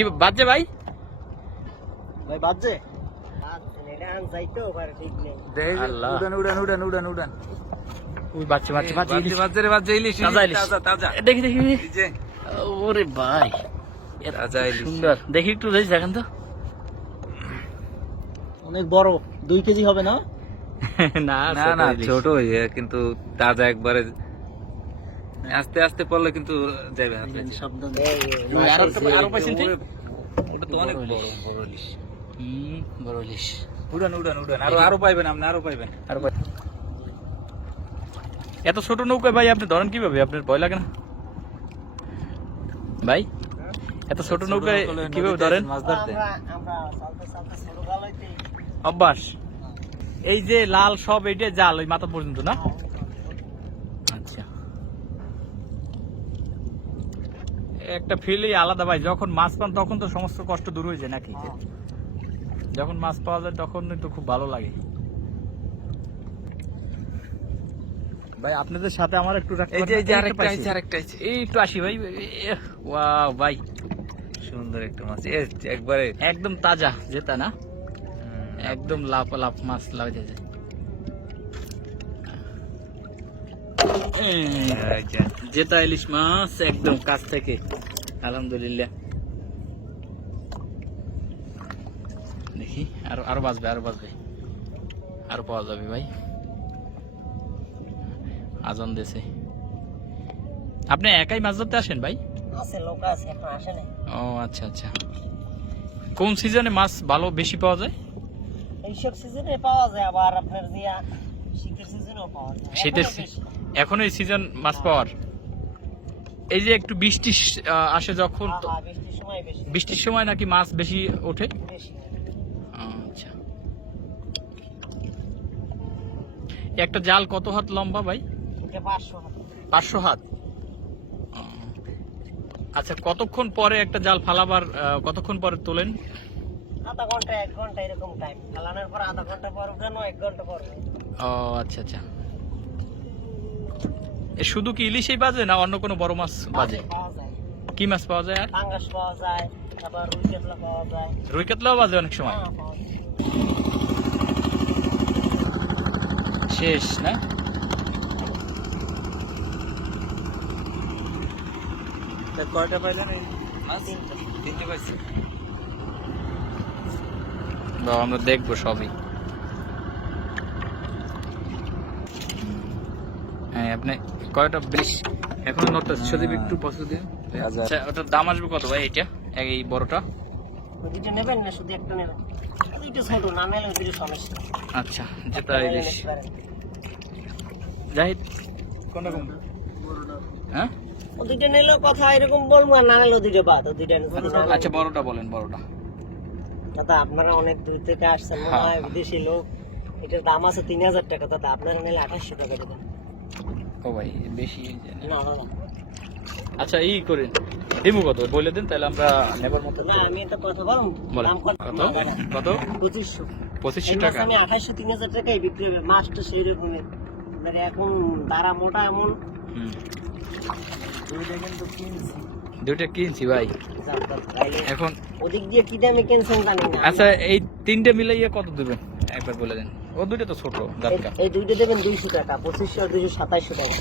কি বাজছে ভাই? ভাই বাজছে আল্লাহ। উড়ান ওই বাজছে বাজছে বাজছে ইলিশ। বাজছে রে বাজছে ইলিশ তাজা ইলিশ। তাজা দেখি দেখি এই যে ওরে ভাই এত তাজা ইলিশ। সুন্দর, দেখি একটু দেখেন তো। অনেক বড় 2 কেজি হবে না? না না না ছোট কিন্তু তাজা একবারে আস্তে আস্তে পড়লে কিন্তু যাবে হাতে শব্দ আরো পাইছেন ঠিক ওটা তো অনেক বড় বড় ইলিশ বড় ইলিশ। উড়ান আরো পাইবেন আপনি আরো পাইবেন এত ছোট নৌকা ভাই আপনি ধরেন কিভাবে? আপনার ভয় লাগে না ভাই? এত ছোট নৌকায় কিভাবে ধরেন? মাছ ধরতে অভ্যাস। এই যে লাল সব এইটা জাল ওই মাথা পর্যন্ত না? আচ্ছা, একটা ফিলই আলাদা ভাই। যখন মাছ পান তখন তো সমস্ত কষ্ট দূর হয়ে যায় নাকি? যখন মাছ পাওয়া যায় তখন তো খুব ভালো লাগে ভাই। আপনাদের সাথে আমার একটু এই যে আরেকটা আছে এই একটু আসি ভাই। ওয়াও ভাই, সুন্দর একটা মাছ একবারে একদম তাজা যেটা না, একদম লাফ লাফ মাছ লাগে যায়। যেটা ইলিশ মাছ একদম কাছ থেকে, আলহামদুলিল্লাহ। দেখি আরো আরো বাজবে আরো পাওয়া যাবে ভাই। আজান দেশে আপনি একাই মাছ ধরতে আসেন ভাই? আছে লোক আছে এখন আসে না। ও আচ্ছা আচ্ছা। কোন সিজনে মাছ ভালো বেশি পাওয়া যায়? এইসব সিজনে পাওয়া যায়, আবার আপনার দিয়া শীতের সিজনেও পাওয়া যায়। শীতের এখন এই সিজন মাছ পাওয়ার। এই যে একটু বৃষ্টি আসে যখন, বৃষ্টির সময় বেশি, বৃষ্টির সময় নাকি মাছ বেশি ওঠে? বেশি। আচ্ছা, একটা জাল কত হাত লম্বা ভাই? এটা 500 হাত। 500 হাত। আচ্ছা, কতক্ষণ পরে একটা জাল ফালাবার কতক্ষণ পরে তোলেন? আধা ঘন্টা 1 ঘন্টা এরকম টাইম। ফালানোর পর আধা ঘন্টা পর উঠানো, 1 ঘন্টা পর। ও আচ্ছা আচ্ছা। শুধু কি ইলিশই বাজে না অন্য কোনো বড় মাছ বাজে? পাওয়া যায়। কি মাছ পাওয়া যায়? আর পাঙ্গাস পাওয়া যায়, আবার রুই কাতলা পাওয়া যায়। রুই কাতলাও বাজে অনেক সময়। হ্যাঁ, পাওয়া যায়। শেষ না? কয়টা পাইলেন এই মাছ? 3টে পাইছি। আমরা দেখবো সবই। হ্যাঁ, আপনি কয়টা বেশ এখন নোটটা সজীব একটু পছন্দ দিন। আচ্ছা, ওটার দাম আসবে কত ভাই? এটা এই বড়টা দুইটা নেবেন না শুধু একটা নেবেন? দুইটা ছোট না নিলে দুইটা সমস্যা। আচ্ছা, যেটা ইলিশ জাহিদ কোন রকম? হ্যাঁ, ও দুইটা নিলেও কথা এরকম বলবো, আর না নিলেও দুইটা বাদ। দুইটা আচ্ছা, বড়টা বলেন, বড়টা। দাদা আপনারা অনেক দূর থেকে আসছেন, মনে হয় বিদেশি লোক। এটার দাম আছে 3000 টাকা। দাদা আপনারা নিলে 2800 টাকা দেবেন। ও ভাই বেশি না না না, আচ্ছা ই করেন, দিমু কত বলে দেন তাহলে আমরা নেবার মতো। না আমি একটা কথা বলুন, বলেন। দাম কত? কত কত? 2500। 2500 টাকা। আমি 2800 3000 টাকায় বিক্রি হবে। মাছটা সেই রকমের, মানে এখন দাঁড়া মোটা এমন। দুইটা কিন্তু কিনছি। দুইটা কিনছি ভাই এখন। ওদিক দিয়ে কি দামে কিনছেন জানি না। আচ্ছা, এই 3টে মিলাইয়া কত দিবেন একবার বলে দেন। ও দুইটা তো ছোট জাতকা। এই দুইটা দেবেন 200 টাকা, 2500 আর 227 টাকা।